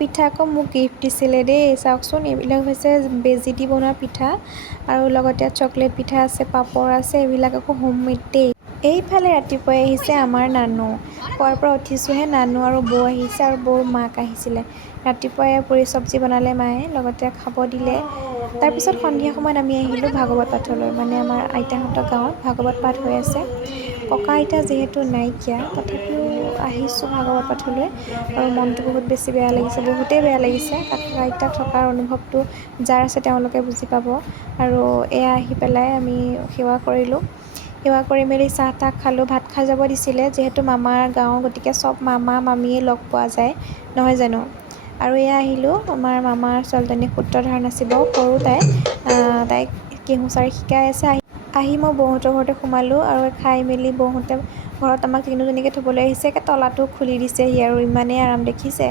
পিঠা আকৌ মোক গিফ্ট দিছিলে দেই। চাওকচোন, এইবিলাক হৈছে বেজি দি বনোৱা পিঠা আৰু লগতে চকলেট পিঠা আছে, পাপৰ আছে, এইবিলাক আকৌ হোমমেড দেই। এইফালে ৰাতিপুৱাই আহিছে আমাৰ নানু। শুৱাৰ পৰা উঠিছোঁহে, নানু আৰু বৌ আহিছে আৰু বৌৰ মাক আহিছিলে। ৰাতিপুৱাই পুৰি চব্জি বনালে মায়ে, লগতে খাব দিলে। তাৰপিছত সন্ধিয়া সময়ত আমি আহিলোঁ ভাগৱত পাঠলৈ, মানে আমাৰ আইতাহঁতৰ গাঁৱত ভাগৱত পাঠ হৈ আছে। ককা আইতা যিহেতু নাইকিয়া, তথাপিও আহিছোঁ ভাগৱত পাঠলৈ আৰু মনটো বহুত বেছি বেয়া লাগিছে, বহুতেই বেয়া লাগিছে। ককা আইতা থকাৰ অনুভৱটো যাৰ আছে তেওঁলোকে বুজি পাব। আৰু এয়া আহি পেলাই আমি সেৱা কৰিলোঁ। সেৱা কৰি মেলি চাহ তাহ খালোঁ। ভাত খাই যাব দিছিলে, যিহেতু মামাৰ গাঁও, গতিকে চব মামা মামীয়ে লগ পোৱা যায়, নহয় জানো। আৰু এয়া আহিলোঁ, আমাৰ মামাৰ ছোৱালীজনীক সূত্ৰধাৰ নাচিব, সৰু তাইক কেহু-চাৰি শিকাই আছে। আহি মই বৌহঁতৰ ঘৰতে সোমালোঁ আৰু খাই মেলি বৌহঁতে ঘৰত আমাক তিনিজনীকে থ'বলৈ আহিছে। তলাটো খুলি দিছেহি আৰু ইমানেই আৰাম দেখিছে।